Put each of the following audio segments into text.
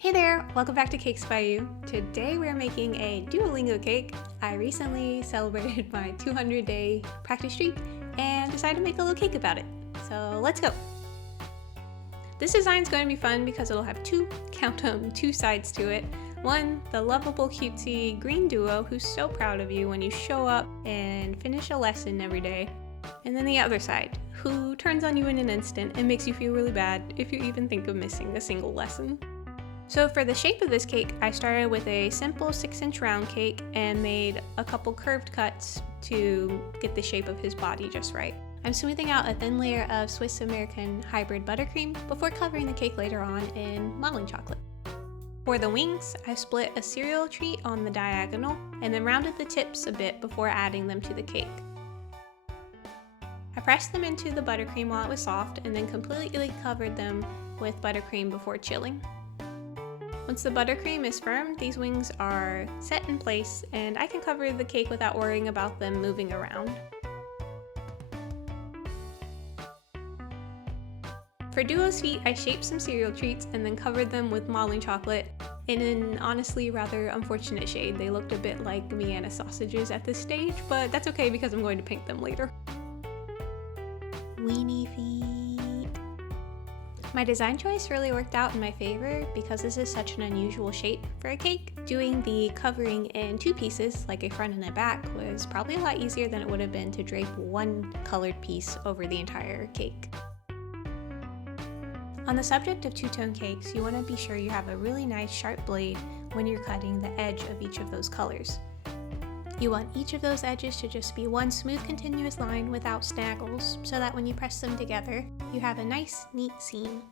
Hey there, welcome back to Cakes by You. Today we're making a Duolingo cake. I recently celebrated my 200-day practice streak and decided to make a little cake about it. So let's go. This design is going to be fun because it'll have two sides to it. One, the lovable cutesy green duo who's so proud of you when you show up and finish a lesson every day. And then the other side, who turns on you in an instant and makes you feel really bad if you even think of missing a single lesson. So for the shape of this cake, I started with a simple 6-inch round cake and made a couple curved cuts to get the shape of his body just right. I'm smoothing out a thin layer of Swiss American hybrid buttercream before covering the cake later on in modeling chocolate. For the wings, I split a cereal treat on the diagonal and then rounded the tips a bit before adding them to the cake. I pressed them into the buttercream while it was soft and then completely covered them with buttercream before chilling. Once the buttercream is firm, these wings are set in place and I can cover the cake without worrying about them moving around. For Duo's feet, I shaped some cereal treats and then covered them with modeling chocolate in an honestly rather unfortunate shade. They looked a bit like Vienna sausages at this stage, but that's okay because I'm going to paint them later. Weenie feet. My design choice really worked out in my favor because this is such an unusual shape for a cake. Doing the covering in two pieces, like a front and a back, was probably a lot easier than it would have been to drape one colored piece over the entire cake. On the subject of two-tone cakes, you want to be sure you have a really nice sharp blade when you're cutting the edge of each of those colors. You want each of those edges to just be one smooth continuous line without snaggles, so that when you press them together, you have a nice, neat seam.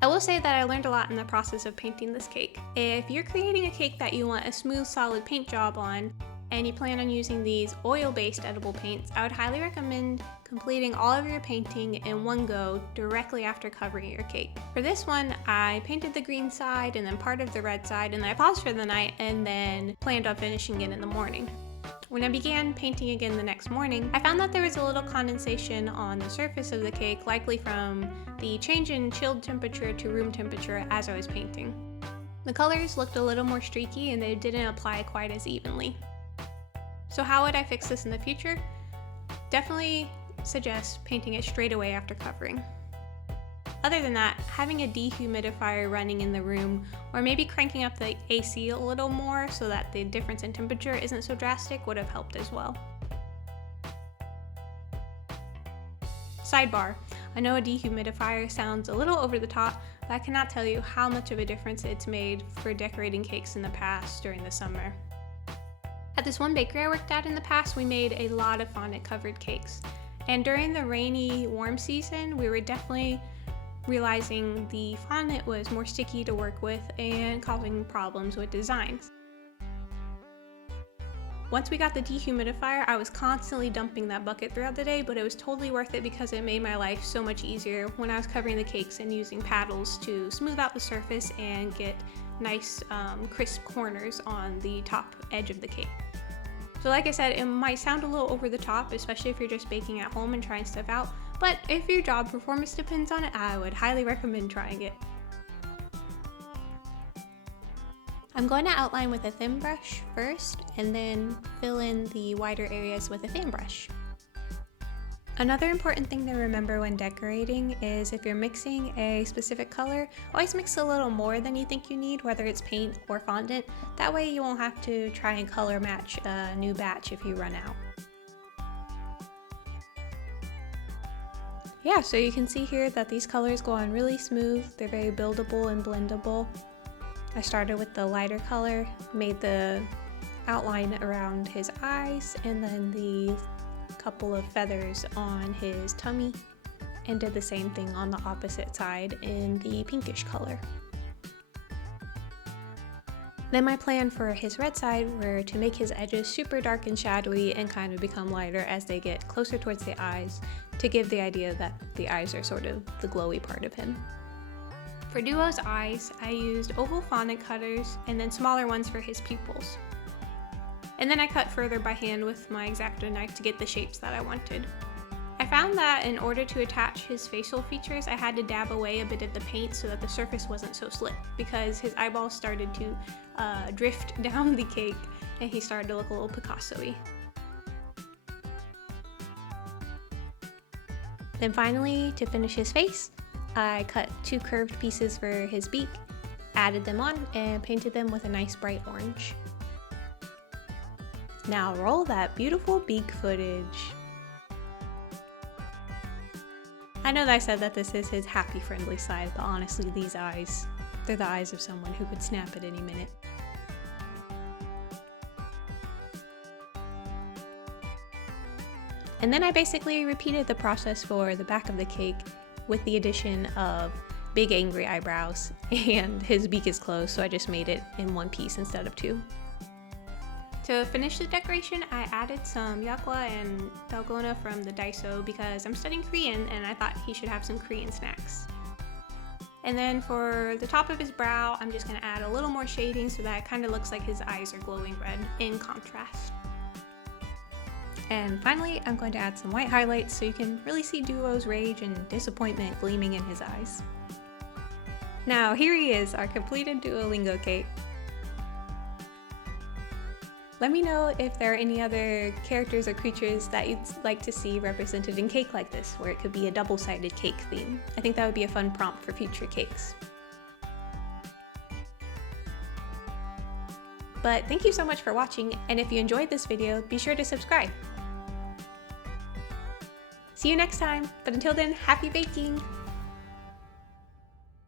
I will say that I learned a lot in the process of painting this cake. If you're creating a cake that you want a smooth, solid paint job on, and you plan on using these oil-based edible paints, I would highly recommend completing all of your painting in one go directly after covering your cake. For this one, I painted the green side and then part of the red side, and then I paused for the night and then planned on finishing it in the morning. When I began painting again the next morning, I found that there was a little condensation on the surface of the cake, likely from the change in chilled temperature to room temperature as I was painting. The colors looked a little more streaky and they didn't apply quite as evenly. So how would I fix this in the future? Definitely suggest painting it straight away after covering. Other than that, having a dehumidifier running in the room, or maybe cranking up the AC a little more so that the difference in temperature isn't so drastic, would have helped as well. Sidebar, I know a dehumidifier sounds a little over the top, but I cannot tell you how much of a difference it's made for decorating cakes in the past during the summer. At this one bakery I worked at in the past, we made a lot of fondant covered cakes. And during the rainy, warm season, we were definitely realizing the fondant was more sticky to work with and causing problems with designs. Once we got the dehumidifier, I was constantly dumping that bucket throughout the day, but it was totally worth it because it made my life so much easier when I was covering the cakes and using paddles to smooth out the surface and get nice crisp corners on the top edge of the cake. So like I said, it might sound a little over the top, especially if you're just baking at home and trying stuff out, but if your job performance depends on it, I would highly recommend trying it. I'm going to outline with a thin brush first, and then fill in the wider areas with a fan brush. Another important thing to remember when decorating is if you're mixing a specific color, always mix a little more than you think you need, whether it's paint or fondant. That way you won't have to try and color match a new batch if you run out. Yeah, so you can see here that these colors go on really smooth. They're very buildable and blendable. I started with the lighter color, made the outline around his eyes, and then the couple of feathers on his tummy, and did the same thing on the opposite side in the pinkish color. Then my plan for his red side were to make his edges super dark and shadowy and kind of become lighter as they get closer towards the eyes, to give the idea that the eyes are sort of the glowy part of him. For Duo's eyes, I used oval fondant cutters and then smaller ones for his pupils. And then I cut further by hand with my X-Acto knife to get the shapes that I wanted. I found that in order to attach his facial features, I had to dab away a bit of the paint so that the surface wasn't so slick, because his eyeballs started to drift down the cake and he started to look a little Picasso-y. Then finally, to finish his face, I cut 2 curved pieces for his beak, added them on, and painted them with a nice bright orange. Now roll that beautiful beak footage. I know that I said that this is his happy, friendly side, but honestly, these eyes, they're the eyes of someone who could snap at any minute. And then I basically repeated the process for the back of the cake with the addition of big angry eyebrows, and his beak is closed, so I just made it in 1 piece instead of 2. To finish the decoration, I added some yakgwa and dalgona from the Daiso because I'm studying Korean and I thought he should have some Korean snacks. And then for the top of his brow, I'm just going to add a little more shading so that it kind of looks like his eyes are glowing red in contrast. And finally, I'm going to add some white highlights so you can really see Duo's rage and disappointment gleaming in his eyes. Now here he is, our completed Duolingo cake. Let me know if there are any other characters or creatures that you'd like to see represented in cake like this, where it could be a double-sided cake theme. I think that would be a fun prompt for future cakes. But thank you so much for watching, and if you enjoyed this video, be sure to subscribe. See you next time, but until then, happy baking!